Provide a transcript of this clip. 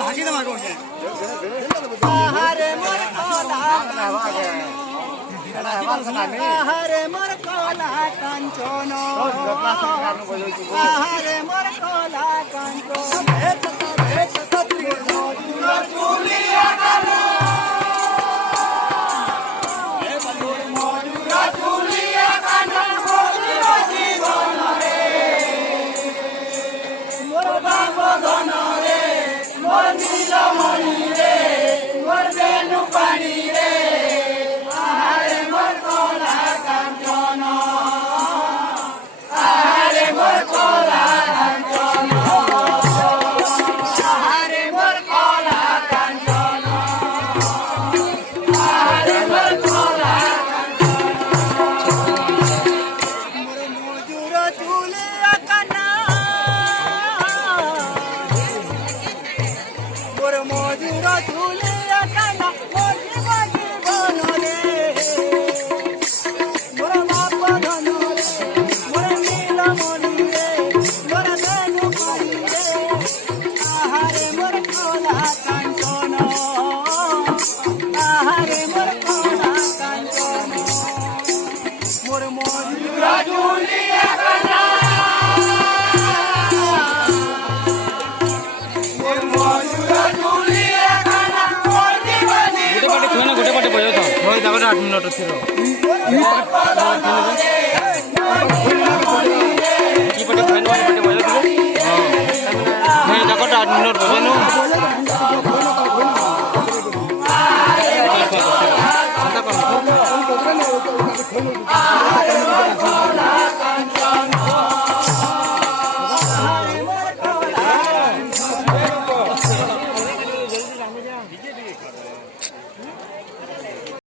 भागी ना मागो है हरे मोर कोला हरे मोर कोला कांचन हरे मोर कोला कांचन गोटे पटे बजाऊ था 8 मिनट थी पटे फैन वाले पटे बजाऊ हाँ जगह 8 मिनट बजानु